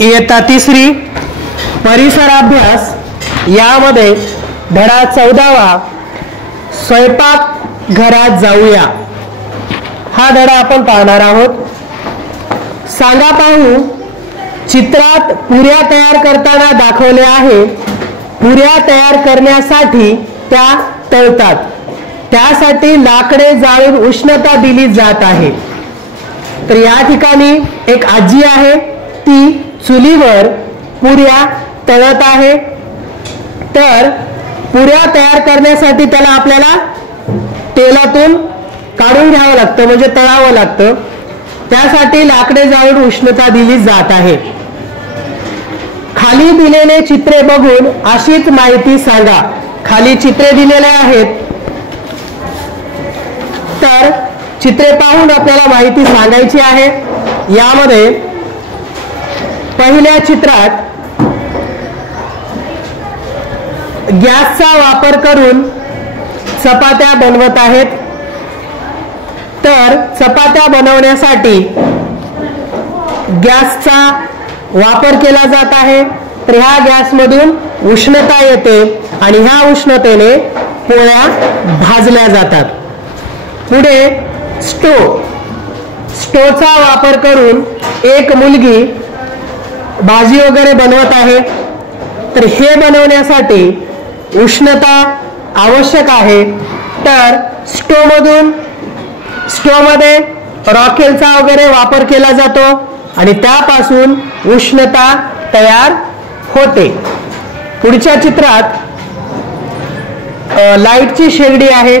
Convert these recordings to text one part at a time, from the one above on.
इयत्ता तिसरी परिसर अभ्यास यामध्ये धडा 14वा स्वयंपाक घरात जाऊया हा धडा आपण पाहणार आहोत। सांगा पाहू, चित्रात पुऱ्या तयार करताना दाखवले आहे। पुऱ्या तयार करण्यासाठी त्या तळतात, त्यासाठी लाकडे जाळून उष्णता दिली जात आहे। तर या ठिकाणी एक आजी आहे, ती चुलीवर पुऱ्या तळत आहे। तर पुऱ्या तयार करण्यासाठी त्याला आपल्याला तेलातून काढून घ्यावं लागतं, म्हणजे तळावं लागतं। त्यासाठी लाकडे जाळून उष्णता दिली जात आहे। खाली दिलेले चित्रे बघून अशीच माहिती सांगा। खाली चित्रे दिलेले आहेत, तर चित्रे पाहून आपल्याला माहिती सांगायची आहे। यामध्ये पहिल्या चित्रात गॅसचा वापर करून चपात्या बनवत आहेत। तर चपात्या बनवण्यासाठी गॅसचा वापर केला जात आहे। तर ह्या गॅसमधून उष्णता येते आणि ह्या उष्णतेने पोळ्या भाजल्या जातात। पुढे स्टोवचा वापर करून एक मुलगी भाजी वगैरे बनवत आहे। तर हे बनवण्यासाठी उष्णता आवश्यक आहे। तर स्टोवमध्ये रॉकेलचा वगैरे वापर केला जातो आणि त्यापासून उष्णता तयार होते। पुढच्या चित्रात लाईटची शेगडी आहे,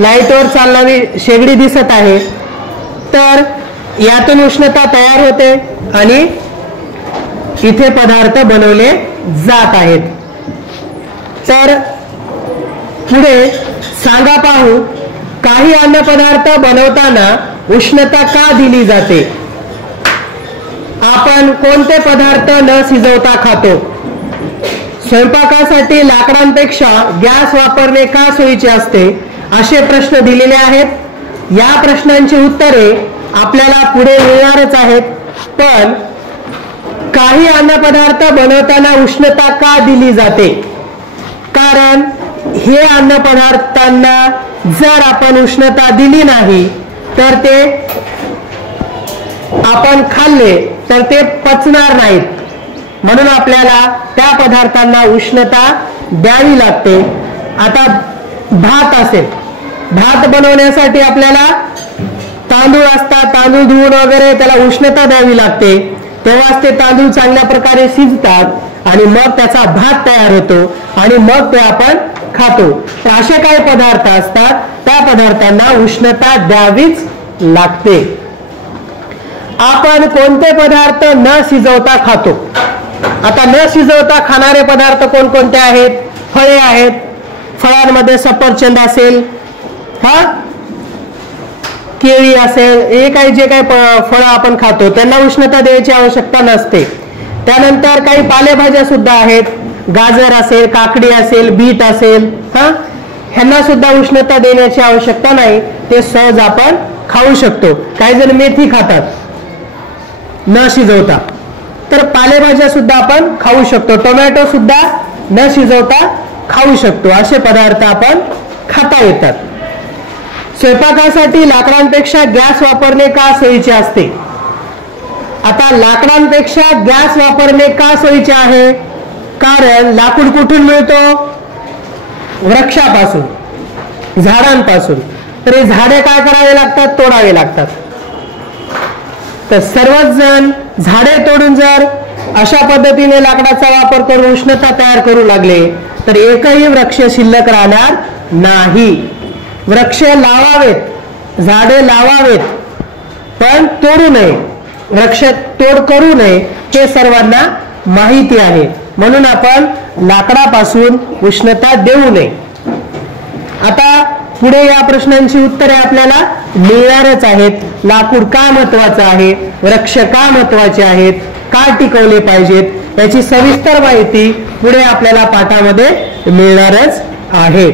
लाईटवर चालणारी शेगडी दिसत आहे। तर यातून उष्णता तयार होते आणि इथे पदार्थ बनवले जात आहेत। तर पुढे सांगा पाहू, काही अन्नपदार्थ बनवताना उष्णता का दिली जाते? आपण कोणते पदार्थ न शिजवता खातो? स्वयंपाकासाठी लाकडांपेक्षा गॅस वापरणे का सोयीचे असते? असे प्रश्न दिलेले आहेत। या प्रश्नांची उत्तरे आपल्याला पुढे मिळणारच आहेत। पण काही अन्नपदार्थ बनवताना उष्णता का दिली जाते? कारण हे अन्नपदार्थांना जर आपण उष्णता दिली नाही तर ते आपण खाल्ले तर ते पचणार नाहीत, म्हणून आपल्याला त्या पदार्थांना उष्णता द्यावी लागते। आता भात असेल, भात बनवण्यासाठी आपल्याला तांदूळ असतात, तांदूळ धुवून वगैरे त्याला उष्णता द्यावी लागते, तेव्हाच ते तांदूळ चांगल्या प्रकारे शिजतात आणि मग त्याचा भात तयार होतो आणि मग ते आपण खातो। तर असे काही पदार्थ असतात, त्या पदार्थांना उष्णता द्यावीच लागते। आपण कोणते पदार्थ न शिजवता खातो? आता न शिजवता खाणारे पदार्थ कोणकोणते आहेत? फळे आहेत, फळांमध्ये सफरचंद असेल, केळी असेल, हे काही जे काही फळं आपण खातो त्यांना उष्णता द्यायची आवश्यकता नसते। त्यानंतर काही पालेभाज्या सुद्धा आहेत, गाजर असेल, काकडी असेल, बीट असेल, ह्यांना सुद्धा उष्णता देण्याची आवश्यकता नाही, ते सहज आपण खाऊ शकतो। काही जण मेथी खातात न शिजवता, तर पालेभाज्या सुद्धा आपण खाऊ शकतो। टोमॅटो सुद्धा न शिजवता खाऊ शकतो। असे पदार्थ आपण खाता येतात। स्वयंपाकासाठी लाकडांपेक्षा गॅस वापरणे का सोयीचे असते? आता लाकडांपेक्षा गॅस वापरणे का सोयीचे आहे? कारण लाकूड कुठून मिळतो? वृक्षापासून, झाडांपासून। तर हे झाडे काय करावे लागतात? तोडावे लागतात। तर सर्वच जण झाडे तोडून जर अशा पद्धतीने लाकडाचा वापर करून उष्णता तयार करू लागले तर एकही वृक्ष शिल्लक राहणार नाही। वृक्ष लावावेत, झाडे लावावेत, पण तोडू नये, वृक्ष तोड करू नये, हे सर्वांना माहिती आहे। म्हणून आपण लाकडापासून उष्णता देऊ नये। आता पुढे या प्रश्नांची उत्तरे आपल्याला मिळणारच आहेत। लाकूड का महत्वाचं आहे? वृक्ष का महत्वाचे आहेत? का टिकवले पाहिजेत? याची सविस्तर माहिती पुढे आपल्याला पाठामध्ये मिळणारच आहे।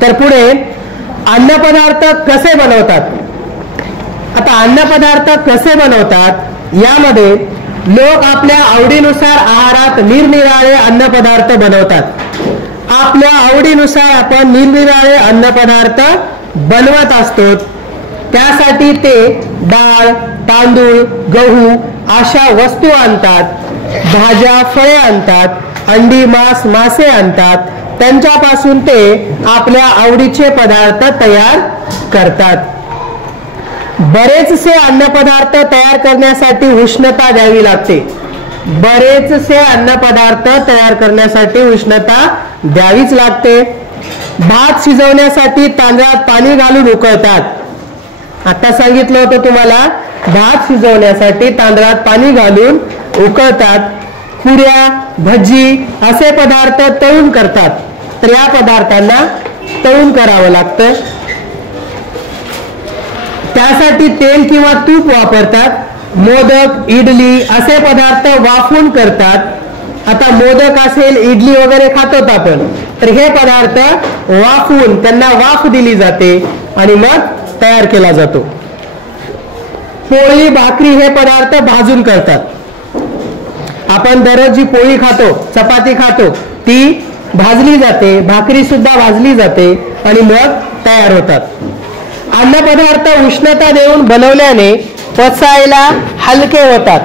तर पुढे अन्नपदार्थ कसे बनवतात? आता अन्नपदार्थ कसे बनवतात यामध्ये लोक आपल्या आवडीनुसार आहारात निरनिराळे अन्नपदार्थ बनवतात. आपल्या आवडीनुसार आपण निरनिराळे अन्नपदार्थ बनवत असतो. त्यासाठी ते डाळ, तांदूळ, गहू अशा वस्तू आणतात, भाज्या, फळे आणतात, अंडी, मांस, मासे आणतात. त्यांच्यापासून ते आपल्या आवडीचे पदार्थ तयार करतात. बरेचसे अन्नपदार्थ तयार करण्यासाठी उष्णता द्यावी लागते. बरेचसे अन्नपदार्थ तयार करण्यासाठी उष्णता द्यावीच लागते. भात शिजवण्यासाठी तांदळात पाणी घालून उकळतात. आता सांगितलं होतं तुम्हाला, भात शिजवण्यासाठी तांदळात पाणी घालून उकळतात. पुऱ्या, भजी असे पदार्थ तळून करतात. तर या पदार्थांना तळून करावं लागतं. त्यासाठी तेल किंवा तूप वापरतात. मोदक, इडली असे पदार्थ वाफून करतात. आता मोदक असेल, इडली वगैरे खातो आपण, तर हे पदार्थ वाफून त्यांना वाफ दिली जाते आणि मग तयार केला जातो. पोळी, भाकरी हे पदार्थ भाजून करतात. आपण दररोज जी पोळी खातो, चपाती खातो, ती भाजली जाते. भाकरी सुद्धा भाजली जाते आणि मग तयार होतात. अन्नपदार्थ उष्णता देऊन बनवल्याने पचायला हलके होतात.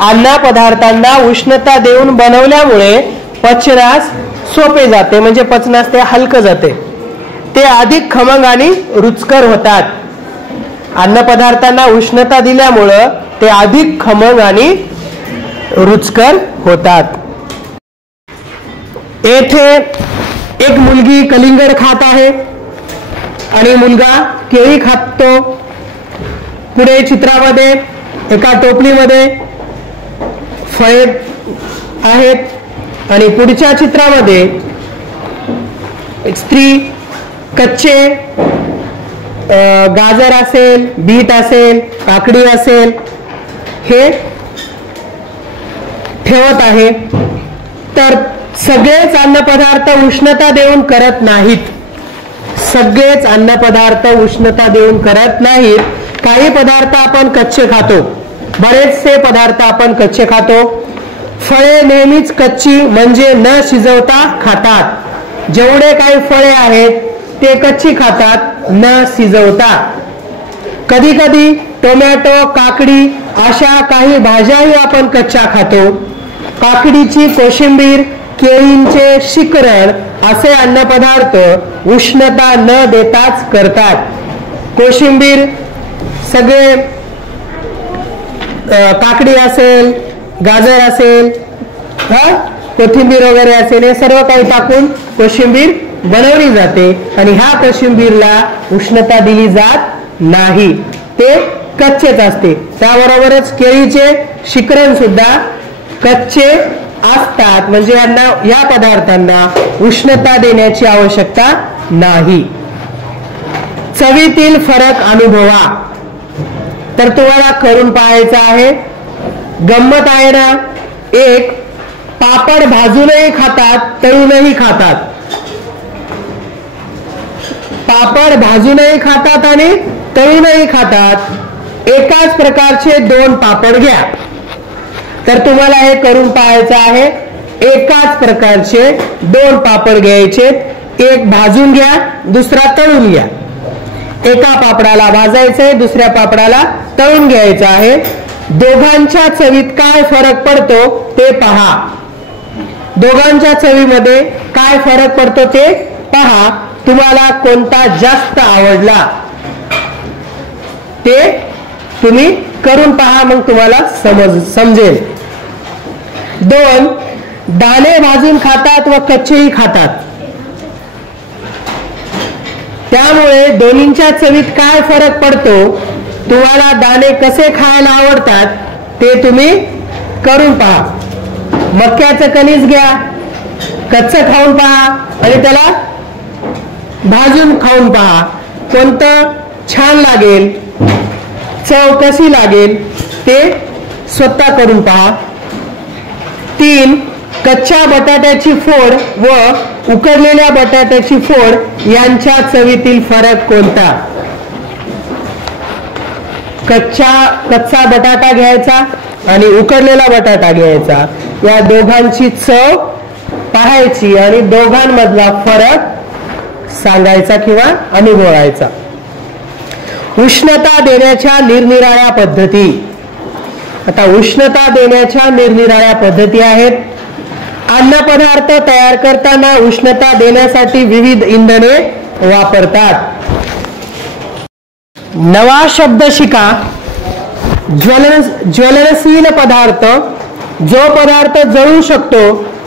अन्नपदार्थांना उष्णता देऊन बनवल्यामुळे पचनास सोपे जाते, म्हणजे पचनास ते हलकं जाते. ते अधिक खमंग आणि रुचकर होतात. अन्नपदार्थांना उष्णता दिल्यामुळं ते अधिक खमंग आणि रुचकर होतात. येथे एक मुलगी कलिंगड खात आहे आणि मुलगा केळी खातो. पुढे चित्रामध्ये एका टोपलीमध्ये फळे आहेत आणि पुढच्या चित्रामध्ये एक स्त्री कच्चे गाजर असेल, बीट असेल, काकडी असेल हे ठेवत आहे. तर सगळेच अन्नपदार्थ उष्णता देऊन करत नाहीत. सगळेच अन्नपदार्थ उष्णता देऊन करत नाहीत. काही पदार्थ आपण कच्चे खातो. बरेचसे पदार्थ आपण कच्चे खातो. फळे नेहमीच कच्ची म्हणजे न शिजवता खातात. जेवढे काही फळे आहेत ते कच्ची खातात, न शिजवता. कधी कधी टोमॅटो, काकडी अशा काही भाज्याही आपण कच्च्या खातो. काकडीची कोशिंबीर, केळींचे शिकरण असे अन्नपदार्थ उष्णता न देताच करतात. कोशिंबीर सगळे काकडी असेल, गाजर असेल, कोथिंबीर वगैरे असेल, हे सर्व काही टाकून कोशिंबीर बनवली जाते आणि ह्या कोशिंबीरला उष्णता दिली जात नाही, ते कच्चेच असते. त्याबरोबरच केळीचे शिकरण सुद्धा कच्चे असतात, म्हणजे या पदार्थांना उष्णता देण्याची आवश्यकता नाही. चवीतील फरक अनुभवा. तर तुम्हाला करून पाहायचं आहे. गंमत आहे ना. एक, पापड भाजूनही खातात, तळूनही खातात. पापड भाजूनही खातात आणि तळूनही खातात. एकाच प्रकारचे दोन पापड घ्या. तर तुम्हाला हे करून पाहायचं आहे. एकाच प्रकारचे दोन पापड घ्यायचे. एक भाजून घ्या, दुसरा तळून घ्या. एका पापडाला भाजायचंय, दुसऱ्या पापडाला तळून घ्यायचं आहे. दोघांच्या चवीत काय फरक पडतो ते पहा. दोघांच्या चवीमध्ये काय फरक पडतो ते पहा. तुम्हाला कोणता जास्त आवडला ते तुम्ही करून पहा, मग तुम्हाला समजेल. दोन, दाणे भाजून खातात व कच्चेही खातात. त्यामुळे दोन्हींच्या चवीत काय फरक पडतो, तुम्हाला दाणे कसे खायला आवडतात ते तुम्ही करून पहा. मक्याचं कणीस घ्या, कच्चं खाऊन पहा आणि त्याला भाजून खाऊन पहा. कोणतं छान लागेल, चव कशी लागेल ते स्वतः करून पहा. तीन, कच्च्या बटाट्याची फोड व उकडलेल्या बटाट्याची फोड यांच्या चवीतील फरक कोणता. कच्चा बटाटा घ्यायचा, आणि उकडलेला बटाटा घ्यायचा, या दोघांची चव पाहायची आणि दोघांमधला फरक सांगायचा किंवा अनुभवायचा. उष्णता देण्याच्या निरनिराळ्या पद्धती. आता उष्णता देण्याच्या निरनिराळ्या पद्धती आहेत. अन्नपदार्थ तयार करताना उष्णता देण्यासाठी विविध इंधने वापरतात. नवा शब्द शिका. ज्वलनशील पदार्थ. जो पदार्थ जळू शकतो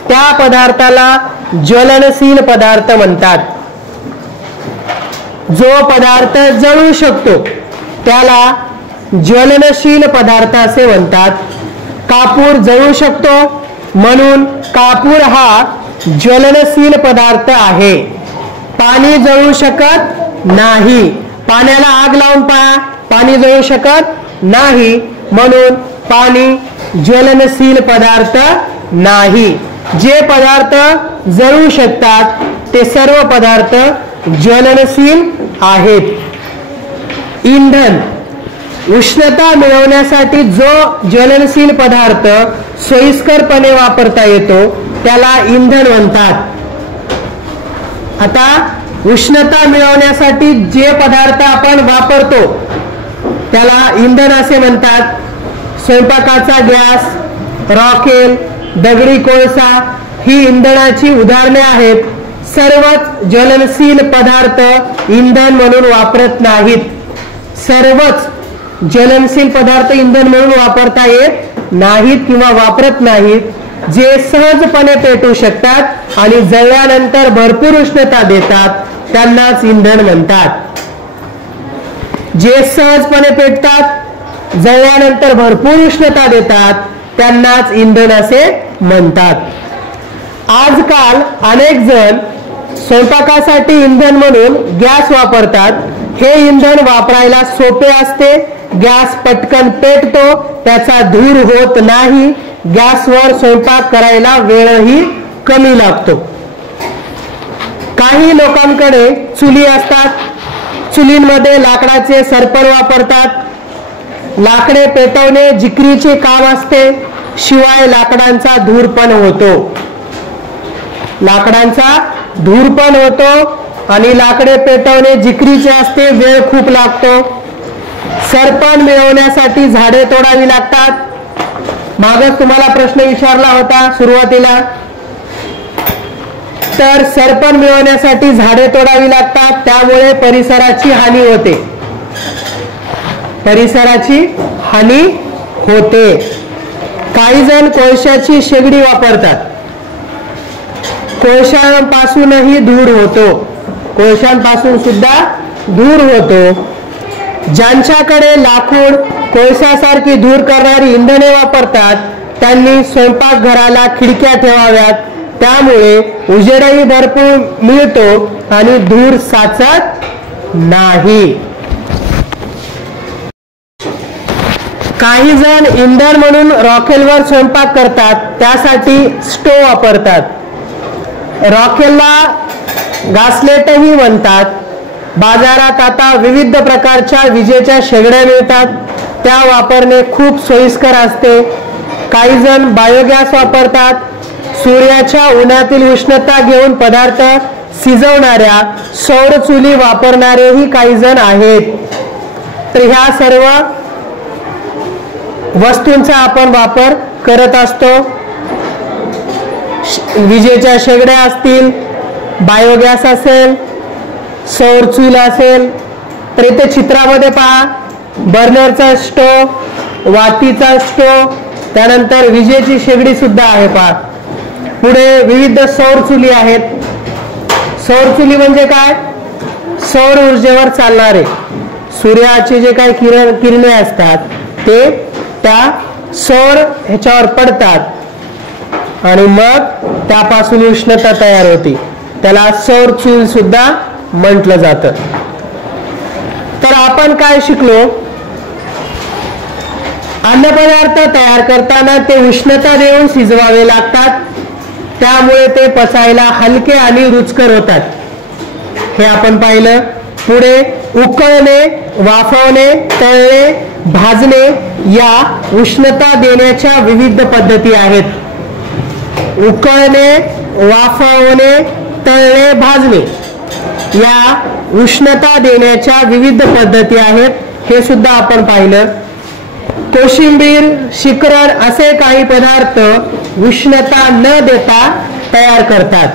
त्या पदार्थाला ज्वलनशील पदार्थ म्हणतात. जो पदार्थ जळू शकतो त्याला ज्वलनशील पदार्थ असे म्हणतात. कापूर जळू शकतो म्हणून कापूर हा ज्वलनशील पदार्थ आहे. पाणी जळू शकत नाही. पाण्याला आग लावून पहा, पाणी जळू शकत नाही म्हणून पाणी ज्वलनशील पदार्थ नाही. जे पदार्थ जळू शकतात ते सर्व पदार्थ ज्वलनशील आहेत. इंधन. उष्णता मिळवण्यासाठी जो ज्वलनशील पदार्थ सोयीस्करपणे वापरता येतो त्याला इंधन म्हणतात. आता उष्णता मिळवण्यासाठी जे पदार्थ आपण वापरतो त्याला इंधन असे म्हणतात. स्वयंपाकाचा गॅस, रॉकेल, दगडी कोळसा ही इंधनाची उदाहरणे आहेत. सर्वच ज्वलनशील पदार्थ इंधन म्हणून वापरत नाहीत. सर्वच ज्वलनशील पदार्थ इंधन म्हणून वापरता येत नाहीत किंवा वापरत नाहीत. जे सहजपणे पेटू शकतात आणि जळल्यानंतर भरपूर उष्णता देतात त्यांनाच इंधन म्हणतात. जे सहजपणे पेटतात, जळल्यानंतर भरपूर उष्णता देतात त्यांनाच इंधन असे म्हणतात. आजकाल अनेक जण स्वयंपाकासाठी इंधन म्हणून गॅस वापरतात. हे इंधन वापरायला सोपे असते. गॅस पटकन पेटतो, त्याचा धूर होत नाही. गॅसवर स्वयंपाक करायला वेळही कमी लागतो. काही लोकांकडे चुली असतात. चुलींमध्ये लाकडाचे सरपण वापरतात. लाकडे पेटवणे जिकिरीचे काम असते. शिवाय लाकडांचा धूर पण होतो. लाकडांचा धूर पण होतो आणि लाकडे पेटवणे जिकिरीचे असते. वेळ खूप लागतो. सरपण मिळवण्यासाठी झाडे तोडावी लागतात. मागच तुम्हाला प्रश्न विचारला होता सुरुवातीला. तर सरपण मिळवण्यासाठी झाडे तोडावी लागतात. त्यामुळे परिसराची हानी होते. परिसराची हानी होते. काही जण कोळशाची शेगडी वापरतात. कोळशापासूनही धूर होतो. कोळशांपासून सुद्धा धूर होतो. ज्यांच्याकडे लाकूड, कोळशासारखी धूर करणारी इंधने वापरतात त्यांनी स्वयंपाकघराला खिडक्या ठेवाव्यात. त्यामुळे उजेडही भरपूर मिळतो आणि धूर साचत नाही. काही जण इंधन म्हणून रॉकेलवर स्वयंपाक करतात. त्यासाठी स्टोव्ह वापरतात. रॉकेलला गासलेटही म्हणतात. बाजारात आता विविध प्रकारच्या विजेच्या शेगड्या मिळतात. त्या वापरणे खूप सोयीस्कर असते. काही जण बायोगॅस वापरतात. सूर्याच्या उन्हातील उष्णता घेऊन पदार्थ शिजवणाऱ्या सौर चुली वापरणारेही काही जण आहेत. तर ह्या सर्व वस्तूंचा आपण वापर करत असतो. विजेच्या शेगड्या असतील, बायोगॅस असेल, सौर चूल असेल. तर इथे चित्रामध्ये पहा, बर्नरचा स्टोव, वातीचा स्टोव, त्यानंतर विजेची शेगडी सुद्धा आहे पहा. पुढे विविध सौर चुली आहेत. सौर चुली म्हणजे काय? सौर ऊर्जेवर चालणारे सूर्याचे जे काही किरणे असतात ते त्या सौर ह्याच्यावर पडतात आणि मग त्यापासून उष्णता तयार होते. त्याला सौर चूल सुद्धा म्हटलं जातं. तर आपण काय शिकलो? अन्नपदार्थ तयार करताना ते उष्णता देऊन शिजवावे लागतात. त्यामुळे ते पचायला हलके आणि रुचकर होतात. हे आपण पाहिलं. पुढे उकळणे, वाफवणे, तळणे, भाजणे या उष्णता देण्याच्या विविध पद्धती आहेत. उकळणे, वाफवणे, तळणे, भाजणे या उष्णता देण्याच्या विविध पद्धती आहेत. हे सुद्धा आपण पाहिलं. कोशिंबीर, शिकरण असे काही पदार्थ उष्णता न देता तयार करतात.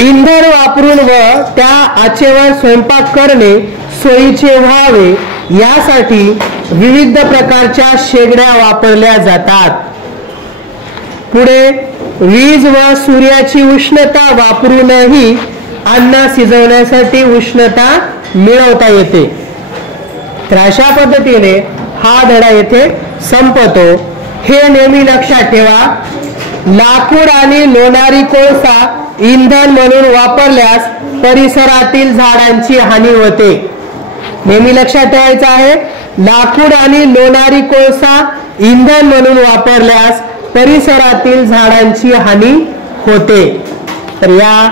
इंधन वापरून व त्या आचेवर स्वयंपाक करणे सोयीचे व्हावे यासाठी विविध प्रकारच्या शेगड्या वापरल्या जातात. पुढे वीज व सूर्याची उष्णता वापरूनही अन्न शिजवण्यासाठी उष्णता मिळवता येते. तर अशा पद्धतीने हा धडा येथे संपतो. हे नेहमी लक्षात ठेवा. लाकूड आणि लोणारी कोळसा इंधन म्हणून वापरल्यास परिसरातील झाडांची हानी होते. नेहमी लक्षात ठेवायचं आहे. लाकूड आणि लोणारी कोळसा इंधन म्हणून वापरल्यास परिसरातील झाडांची हानी होते. तर या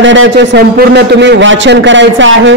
धड्याचे संपूर्ण तुम्ही वाचन करायचं आहे.